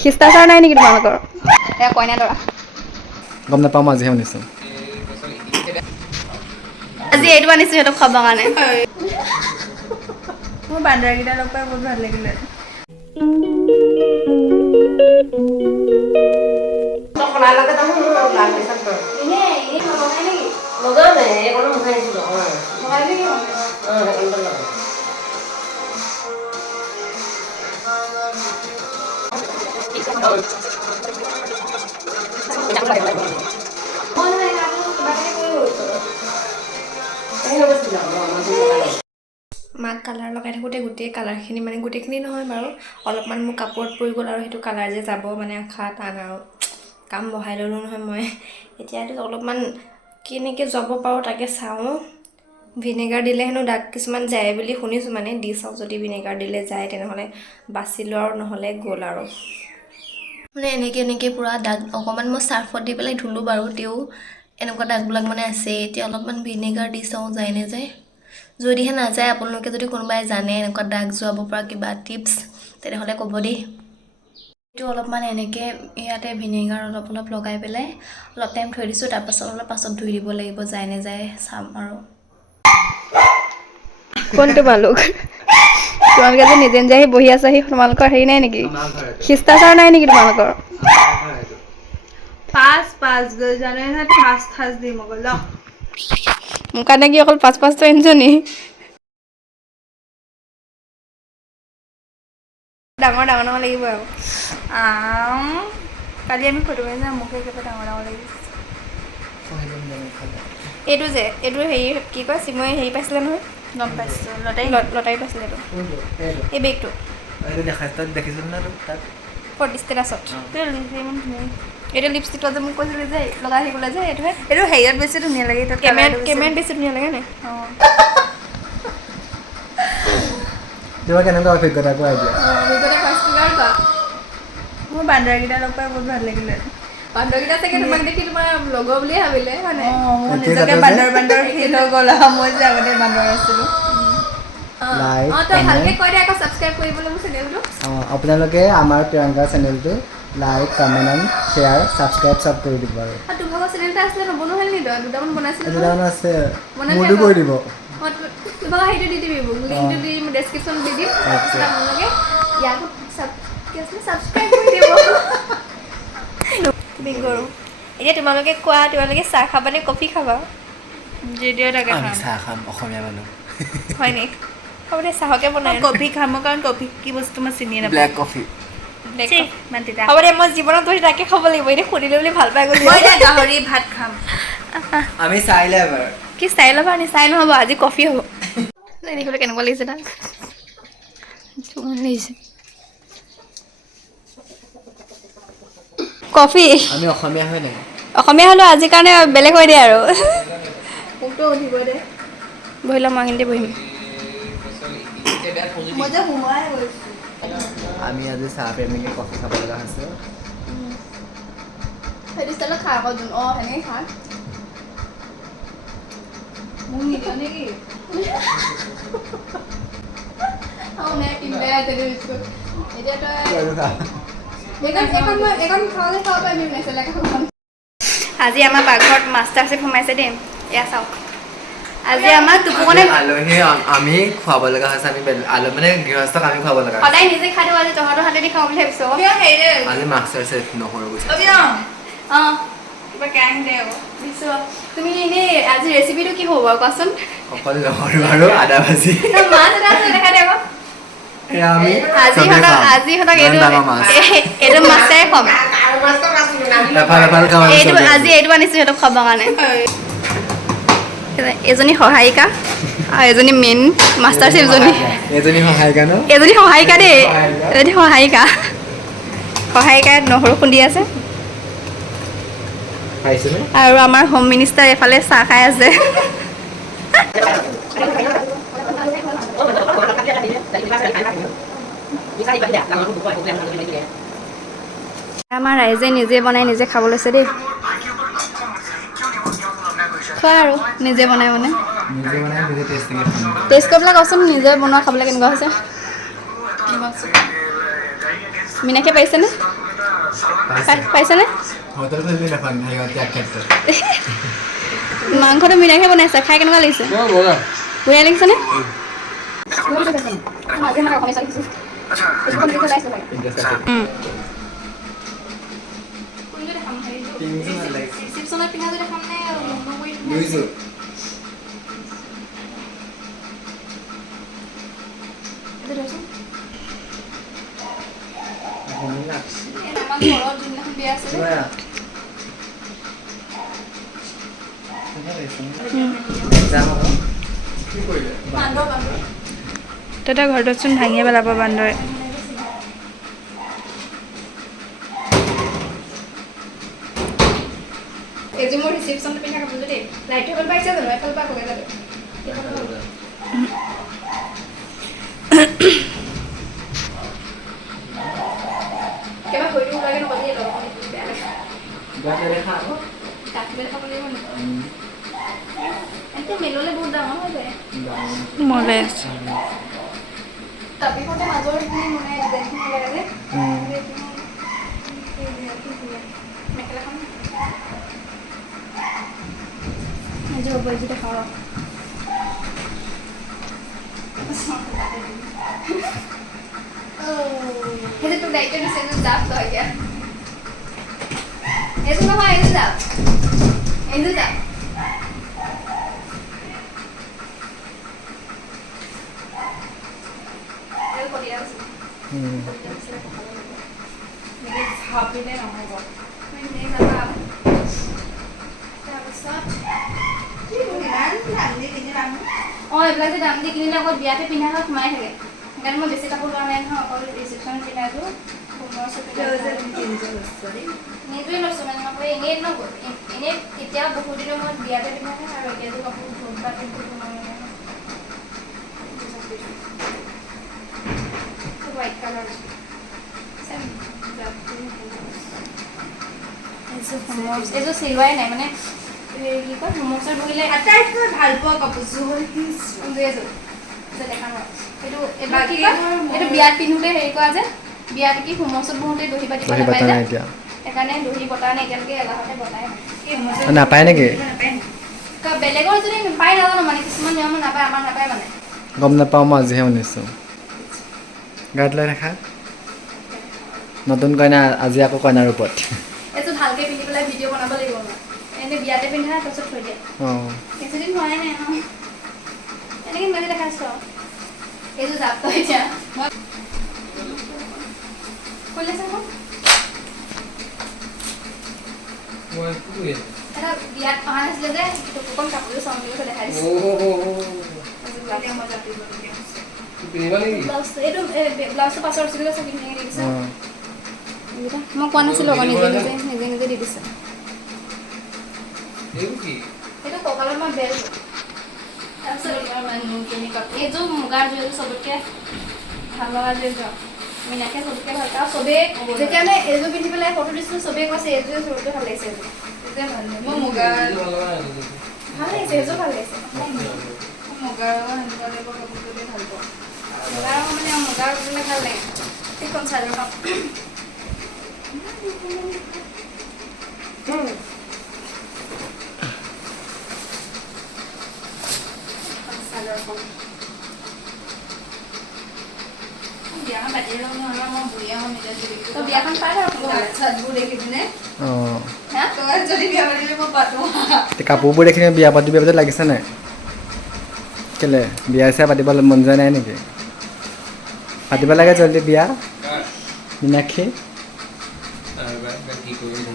শিষ্টাচাৰ নাই নেকি তোমালোকৰ? এয়া কইনা দৰা গম নাপাওঁ মই আজিহে শুনিছোঁ। আজি এইটো আনিছোঁ সিহঁতক খাবৰ কাৰণে। মোৰ বান্দাৰকেইটা লগ পাই বহুত ভাল লাগিলে। মাক কালাৰ লগাই থাকোঁতে গোটেই কালাৰখিনি মানে গোটেইখিনি নহয় বাৰু অলপমান মোৰ কাপোৰত পৰি গ'ল আৰু সেইটো কালাৰ যে যাব মানে আশা টান আৰু কাম বঢ়াই ল'লোঁ নহয় মই। এতিয়াতো অলপমান কেনেকৈ যাব পাৰোঁ তাকে চাওঁ। ভিনেগাৰ দিলে হেনো দাগ কিছুমান যায় বুলি শুনিছোঁ, মানে দি চাওঁ যদি ভিনেগাৰ দিলে যায় তেনেহ'লে বাচিলোঁ আৰু নহ'লে গ'ল আৰু। মানে এনেকৈ পূৰা দাগ অকণমান মই চাৰ্ফত দি পেলাই ধুলোঁ বাৰু, তেও এনেকুৱা দাগবিলাক মানে আছে। এতিয়া অলপমান ভিনেগাৰ দি চাওঁ যায় নাযায়। যদিহে নাযায়, আপোনালোকে যদি কোনোবাই জানে এনেকুৱা দাগ যোৱাব পৰা কিবা টিপছ তেনেহ'লে ক'ব দেই। এইটো অলপমান এনেকৈ ইয়াতে ভিনেগাৰ অলপ লগাই পেলাই অলপ টাইম থৈ দিছোঁ, তাৰপাছত অলপ পাছত ধুই দিব লাগিব, যায় নাযায় চাম আৰু। কোনটো বালুক? তোমালোকে যে নিজে নিজে আহি বহি আছাহি, তোমালোকৰ হেৰি নাই নেকি? শিষ্টাচাৰ নাই নেকি তোমালোকৰ? পাঁচ গৈ জানে নহয় ঠাচ দিম অকল ল। মোৰ কাৰণে কি অকল পাঁচটো আনিছ নি? ডাঙৰ লাগিব আৰু। কালি আমি ফটো মাৰিম না, মোকে একেবাৰে ডাঙৰ লাগিছে। এইটো হেৰি কি কয় চিমুৱে হেৰি পাইছিলে নহয়, গম পাইছোঁ, লটাৰী পাইছিলে এইটো। এই বেগটো দেখিছিলোঁ না তাত ফৰ্টি ষ্টেটাছত। ইমান ধুনীয়া। এইটো লিপষ্টিকটো যে মোক কৈছিলে যে লগাই আহিবলৈ যে এইটোহে। এইটো হেৰিয়ত বেছি ধুনীয়া লাগে, তাত কেমেৰাত বেছি ধুনীয়া লাগে নাই? অঁ। তোমাৰ কেনেকুৱা অভিজ্ঞতা কোৱা এতিয়া? মোৰ বান্দাৰকেইটা লগ পাই বহুত ভাল লাগিলে। বান্দৰকেইটা চাগে তোমাক দেখি তোমাৰ লগৰ বুলিয়ে ভাবিলে হয় নাই? অঁ, মোৰ নিজকে বান্দৰ ফিল হৈ গ'ল আৰু মই যে আগতে বান্দৰ আছিলোঁ। তই ভালকৈ কৈ দে আকৌ ছাবস্ক্ৰাইব কৰিবলৈ মোৰ চেনেলটো। আপোনালোকে আমাৰ প্ৰিয়ংকা চেনেলটো like, comment and share, subscribe চব কৰি দিব আৰু তোমালোকৰ চেনেল এটা আছিলে নবনোৱা নি? দুটামান বনাইছিলোঁ দুটামান আছে, মোৰতো কৰি দিব। তোমালোকৰ সেইটো দি দিবি, মোক লিংকটো দি দিম, ডেছক্ৰিপশ্যন দি দিম। তাৰপিছত আপোনালোকে ইয়াকো ছাবস্ক্ৰাইব কৰি দিব। এতিয়া তোমালোকে কোৱা, তোমালোকে চাহ খাবা নে কফি খাবা? যেতিয়া তাকে আমি খাম। চাহ খাম, অসমীয়া মানুহ। হয় নি? হ'ব দে চাহকে বনাই কফি খাম, কাৰণ কফি কি বস্তু মই চিনিয়ে নাপাওঁ। Black coffee. হ'ব দে, মই জীৱনত ধৰি তাকে খাব লাগিব। এতিয়া সুধিলে বুলি ভাল পাই গ'লি। মই এতিয়া গাহৰি ভাত খাম। আমি চাই লে এবাৰ। কি চাই ল'বা নি? চাই নহ'ব, আজি কফি হ'ব। দেখিবলৈ কেনেকুৱা লাগিছে তাক? লাগিছে কফি। আমি অসমীয়া হয় নাই? অসমীয়া হ'লেও আজিৰ কাৰণে বেলেগ হৈ দিয়ে আৰু। মোকতো উঠিব দে। বহি লওঁ, মই এইখিনিতে বহিম। মই যে সোমাই গৈছোঁ। আমি আজি চাহ প্ৰেমীকে কফি খাব লগা হৈছে। সেইটো ষ্টাইলত খা আকৌ, অঁ সেনেকৈ খা। মোক নিদিয় নেকি? এতিয়া আজি আমাৰ পাকঘৰত মাষ্টাৰ চেফ সোমাইছে দেই, এয়া চাওক। আজি আমাক দুপুকনে আলহী আমি খুৱাব লগা হৈছে, মানে গৃহস্থক আমি খুৱাব লগা হৈছে। সদায় নিজে খাই দিওঁ, আজি তহঁতৰ হাতেদি খাওঁ বুলি ভাবিছোঁ। আজি মাষ্টাৰ চেফ নহৰু গৈছে। অঁ কিবা কেৰাহী দে আকৌ দিছোঁ। তুমি এনেই আজি ৰেচিপিটো কি হ'ব বাৰু কোৱাচোন? অকল নহৰু আৰু আদা ভাজি। মাছ এটা আছে দেখাই দে আকৌ। আজি সিহঁতক এইটো মাছেৰে খুৱাম। আজি এইটো আনিছোঁ সিহঁতক খাবৰ কাৰণে। এজনী সহায়িকা আৰু এজনী মেইন মাষ্টাৰ চেফজনী। এজনী সহায়িকা ন? এজনী সহায়িকা দেই, এজনী সহায়িকা। সহায়িকাই নহৰু খুন্দি আছে। আৰু আমাৰ হোম মিনিষ্টাৰ এফালে চাহ খাই আছে। আমাৰ ৰাইজে নিজে বনাই নিজে খাব লৈছে দেই। খোৱা আৰু নিজে বনাই মানে। টেষ্ট কৰি পেলাই কচোন, নিজে বনোৱা খাবলৈ কেনেকুৱা হৈছে? মীনাক্ষীয়ে পাৰিছেনে? পাইছানে হোটেল খুলিলে দেখোন ত্যাগ ক্ষেত্ৰত মাংসটো মিলাইহে বনাইছে খাই কেনেকুৱা লাগিছে বঢ়িয়া লাগিছেনে তহঁতৰ ঘৰটোচোন ভাঙিয়ে পেলাব বান্দৰে এজি মোৰ ৰিসেপশন পিন্ধা কাপোৰ দেই লাইট হৈ পাইছে জানো এফাল পা কগে যাবে কেবা হইটো লাগে নকলি লগ বেয়া লাগে গাতে খাব কাটবে খাব লাগিব নি এতে মেললে বহুত ডাঙৰ হৈ যায় মজা আছে tapi kote major ini mone design lagা যে মেখেলা খন আজি ওপৰতে দেখাও হেতে তো দায়িত্ব দিছে যে জাপ তো আগে এসো না ভাই এসো জাপ Happy নহ'ব মানে নাপা তাৰপিছত এইবিলাক যে দাম দি কিনিলে আকৌ বিয়াতে পিন্ধা হয় সোমাই থাকে সেইকাৰণে মই বেছি কাপোৰ লোৱা নাই নহয় অকল ৰিচেপশ্যন পিন্ধাটো নিজেই লৈছোঁ মানে মই এনেই এনেই তেতিয়া বহুত দিনৰ মূৰত বিয়াতে পিন্ধা থাকে আৰু এতিয়াতো কাপোৰ বহুত বা পিন্ধি হোৱাইট কালাৰ এইযোৰ চিলোৱাই নাই মানে কি কয় হোমৱৰ্কছত বহিলে আটাইতকৈ ভাল পোৱা কাপোৰযোৰ হ'ল এইযোৰ দেখা নহয় এইটো বিয়াত পিন্ধোতে হেৰি কৰা যে বিয়াত কি হোমৱৰ্কছত বহোঁতে দহি পাতিব নাপায় যে সেইকাৰণে দহি বতা নাই এতিয়ালৈকে এলাহতে বনাই নাপায় নেকি বেলেগৰ যদি পাই নাজানো মানে কিছুমান নিয়ম নাপায় আমাৰ নাপায় মানে গম নাপাওঁ মই আজিহে শুনিছোঁ গাত লৈ দেখা নতুন কইনা আজি আকৌ কইনাৰ ৰূপত এইটো ভালকৈ পিন্ধি পেলাই ভিডিঅ' বনাব লাগিব মই এনে বিয়াতে পিন্ধা তাৰপিছত থৈ দিয়ে বেছিদিন হোৱাই নাই ন এনেকৈ মানে দেখাইছোঁ আৰু এইযোৰ জাপ তই এতিয়া খুলিছে মোক এটা বিয়াত অহা নাছিলে যে অকণ কাপোৰযোৰ চাওঁ বুলি কৈছে দেখাই দিছোঁ এইটো ব্লাউজটো পাছৰ আছিলে চব পিন্ধি দি দিছে মই কোৱা নাছিলোঁ আকৌ নিজে নিজে দি দিছে এইটো কঁকালত মই বেল তাৰপিছত এইযোৰ মুগাৰ জুৱেল চবতকৈ ভাল লগা জুৱেল মিনাকে চবতকৈ ভাল পাওঁ চবেই যেতিয়া মানে এইযোৰ পিন্ধি পেলাই ফটো দিছিলোঁ চবেই কৈছে এইযোৰ চবতকৈ ভাল লাগিছে এইযোৰ এইটোৱে ভাল লাগে মই মুগাৰ ভাল লাগিছে এইযোৰ ভাল লাগিছে মুগাৰ সেনেকুৱা টাইপৰ কাপোৰটোকে ভাল পাওঁ মুগাৰ মানে মুগাৰ পিন্ধিলে ভাল লাগে সেইখন চাই লওঁ বিয়াখন পাই কাপোৰবোৰ দেখি বিয়া পাতিব লাগিছে নাই কেলে বিয়া চিয়া পাতিব মন যোৱা নাই নেকি পাতিব লাগে জলদি বিয়া মীনাক্ষী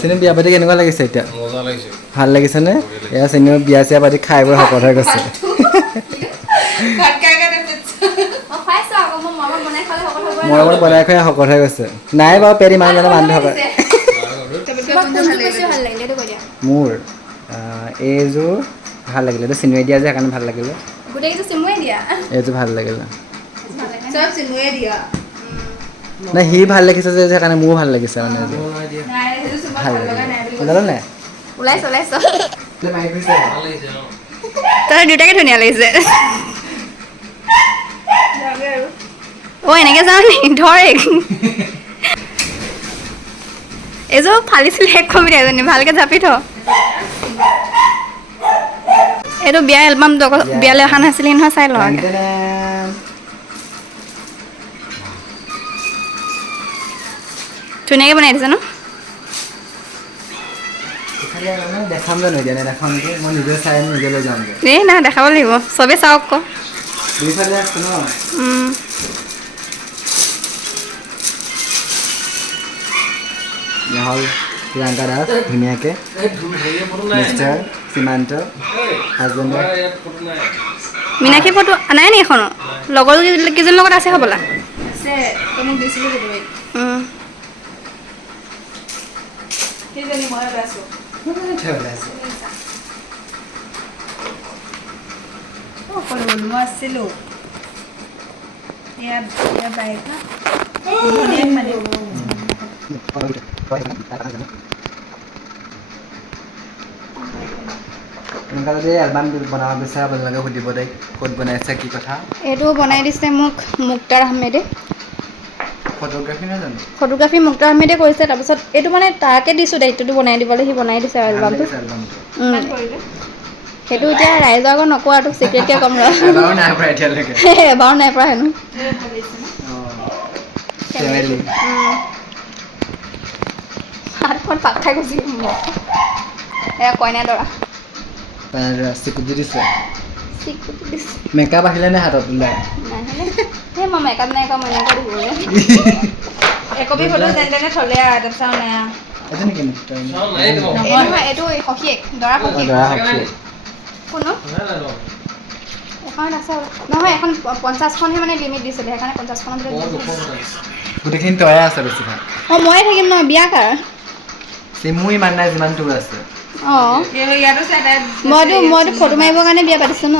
চিনি বিয়া পাতি কেনেকুৱা লাগিছে এতিয়া ভাল লাগিছেনে এয়া চিনি বিয়া চিয়া পাতি খাই বৈ শকত হৈ গৈছে মৰমত বনাই খাই শকত হৈ গৈছে নাই বাৰু পেট ইমান মানে মানুহ থকা মোৰ এইযোৰ ভাল লাগিলে এইটো চিনুৱাই দিয়া যে সেইকাৰণে ভাল লাগিলে এইযোৰ ভাল লাগিলে নাই সি ভাল লাগিছে যে সেইকাৰণে মোৰো ভাল লাগিছে মানে ভাল লাগিলে নাই তই দুটাকে ধুনীয়া লাগিছে এনেকৈ যাওঁ নি ধৰ এইযোৰ ফালিছিলে শেষ কবি এজনী ভালকৈ জাপি থ এইটো বিয়া এলবাম বিয়ালৈ অহা নাছিলি নহয় চাই লওঁ ধুনীয়াকৈ বনাই দিছে ন দেখাম জানো এতিয়া নেদেখাম নেকি মই নিজে চাই নিজে লৈ যামগৈ এই নাই দেখাব লাগিব চবেই চাওক আকৌ দুইফালে আছে ন হ'ল প্ৰিয়ংকা দাস ধুনীয়াকৈ মিষ্টাৰ সীমান্ত হাজবেণ্ডৰ মীনাক্ষী ফটো নাই নি এখনো লগৰ কেইজনীৰ লগত আছে হ'বলা আছে তই মোক দিছিলি কেতিয়াবা সেইজনী মই আছোঁ অকলে গ'লো মই আছিলোঁ এয়া বাইক মানে এনেকুৱা যদি এলবাম বনাব বিচাৰে আপোনালোকে সুধিব দেই ক'ত বনাইছে কি কথা এইটো বনাই দিছে মোক মুক্তাৰ আহমেদে ফটোগ্ৰাফী নহয় জানো ফটোগ্ৰাফী মুক্তাৰ আহমেদে কৰিছে তাৰপিছত এইটো মানে তাকে দিছোঁ দায়িত্বটো বনাই দিবলৈ সি বনাই দিছে এলবামটো সেইটো এতিয়া ৰাইজৰ আগত নকওঁ আৰু চিক্ৰেটকৈ ক'ম ৰ এবাৰো নাই পৰা এতিয়ালৈকে এবাৰো নাই পৰা হেনো হাতখন পাক খাই গুচি এয়া কইনা দৰা চিকুটি দিছে চিকুটি দিছে মেকআপ আহিলে নে হাতত ওলাই নাহিলে এই মই মেকআপ নাই কৰা মই এনেকৈ দিবগৈ একবি ফটো যেন তেনে থ'লে আৰু তাৰপিছত নাই এইটো নেকি নহয় এইটো সখীয়েক দৰা সখীয়েক শুনো এখনত আছে নহয় এখন 50খনহে মানে লিমিট দিছিলে সেইকাৰণে 50খনৰ গোটেইখিনি তয়ে আছে বেছিভাগ অঁ ময়ে থাকিম ন বিয়া কাৰ মোৰ ইমান নাই যিমান তোৰ আছে অঁ ইয়াতো চাই মইতো ফটো মাৰিবৰ কাৰণে বিয়া পাতিছোঁ ন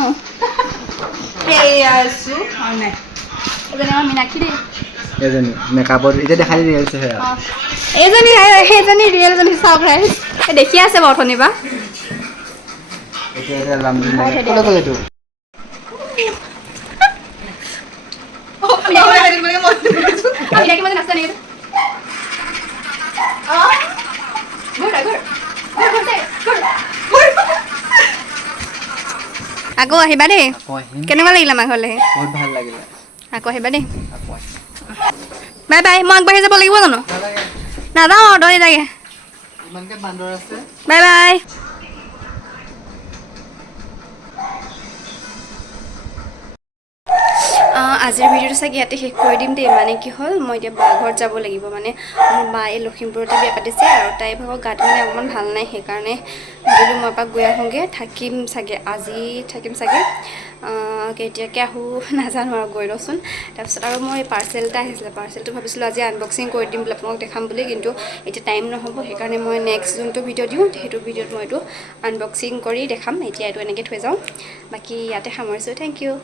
আছোঁ আৰু নাই এজনী আমাৰ মীনাক্ষী দেই এজনী মেকআপত এতিয়া দেখাই দি আছে সেয়া অঁ এইজনী সেইজনী ৰিয়েলজনী চাওক ৰাইজ দেখি আছে বাৰু অথনিৰ পৰা এতিয়া এলবামটো ক'লৈ গ'ল এইটো মীনাক্ষী মানে নাচে নেকি আকৌ আহিবা দেই কেনেকুৱা লাগিলে আমাৰ ঘৰলৈ বহুত ভাল লাগিলে আকৌ আহিবা দেই বাই বাই মই আগবাঢ়ি যাব লাগিব জানো নাযাওঁ আৰু তই যাগে ইমানকৈ বান্দৰ আছে বাই বাই আজিৰ ভিডিঅ'টো চাগে ইয়াতে শেষ কৰি দিম দেই মানে কি হ'ল মই এতিয়া বা ঘৰত যাব লাগিব মানে মোৰ বা এই লখিমপুৰতে বিয়া পাতিছে আৰু তাইৰ ভাগৰ গাটো মানে অকণমান ভাল নাই সেইকাৰণে ভাবিলোঁ মই এপাক গৈ আহোঁগৈ থাকিম চাগে আজি থাকিম চাগে কেতিয়াকৈ আহোঁ নাজানো আৰু গৈ লওঁচোন তাৰপিছত আৰু মই পাৰ্চেল এটা আহিছিলে পাৰ্চেলটো ভাবিছিলোঁ আজি আনবক্সিং কৰি দিম বুলি আপোনালোকক দেখাম বুলি কিন্তু এতিয়া টাইম নহ'ব সেইকাৰণে মই নেক্সট যোনটো ভিডিঅ' দিওঁ সেইটো ভিডিঅ'ত মই এইটো আনবক্সিং কৰি দেখাম এতিয়া এইটো এনেকৈ থৈ যাওঁ বাকী ইয়াতে সামৰিছোঁ থেংক ইউ